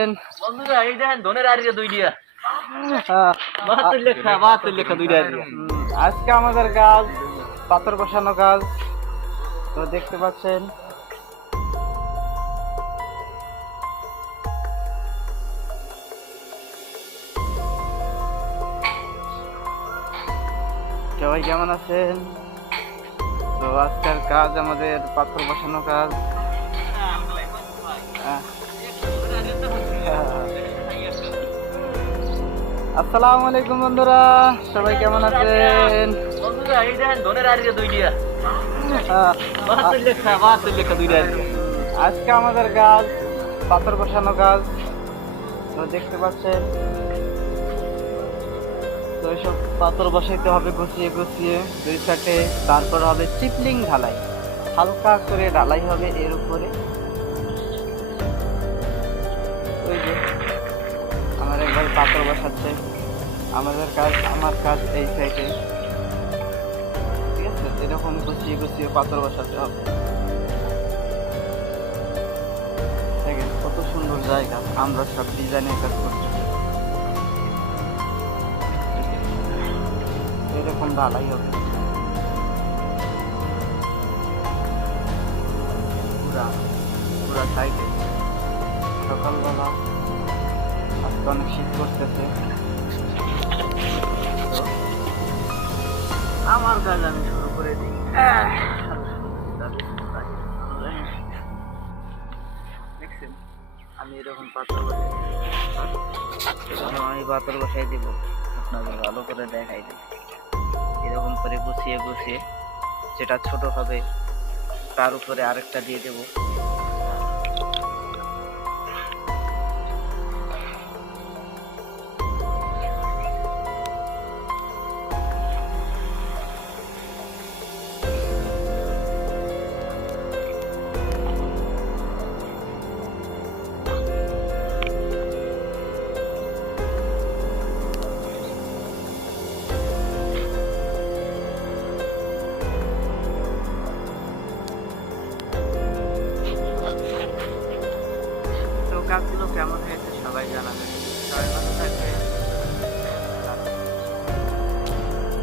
আছেন? বন্ধুরা এই দেখেন ধনের আরিয়া দুই দিয়া 72 লেখা দুইটা আরিয়া। আজকে আমাদের কাজ পাথর বসানো কাজ, তো দেখতে পাচ্ছেন। সবাই কেমন আছেন? তো আজকের কাজ আমাদের পাথর বসানো কাজ। আসসালামু আলাইকুম বন্ধুরা, সবাই কেমন আছেন? বন্ধুরা এই দেখেন ধনের আরিয়া দুই দিয়া 72 লেখা দুইটা আরিয়া। আজকে আমাদের কাজ পাথর বসানো কাজ, তো দেখতে পাচ্ছেন। তো এইসব পাথর বসাইতে হবে গুছিয়ে গুছিয়ে দুই সাইডে, তারপর হবে চিপলিং ঢালাই, হালকা করে ঢালাই হবে এর উপরে। ওই যে আমার একবার পাথর বসাচ্ছে, আমার কাজ এই সাইডে, ঠিক আছে। এরকম গুছিয়ে গুছিয়ে পাথর বসাতে হবে। দেখেন কত সুন্দর জায়গা, আমরা সব ডিজাইনের কাজ করছি। এরকম ঢালাই হবে পুরা সাইডে। সকালবেলা আজকে অনেক শীত করতেছে, তো আমার কাজ আমি শুরু করে দিই। দেখছেন আমি এরকম পাথর বসাই, আমি পাথর বসাই দিব, আপনাদের ভালো করে দেখাই দেব। এরকম করে গুছিয়ে গুছিয়ে যেটা ছোট হবে তার উপরে আরেকটা দিয়ে দেব। কাজগুলো কেমন হয়েছে সবাই জানাবেন। সবাই ভালো থাকবে।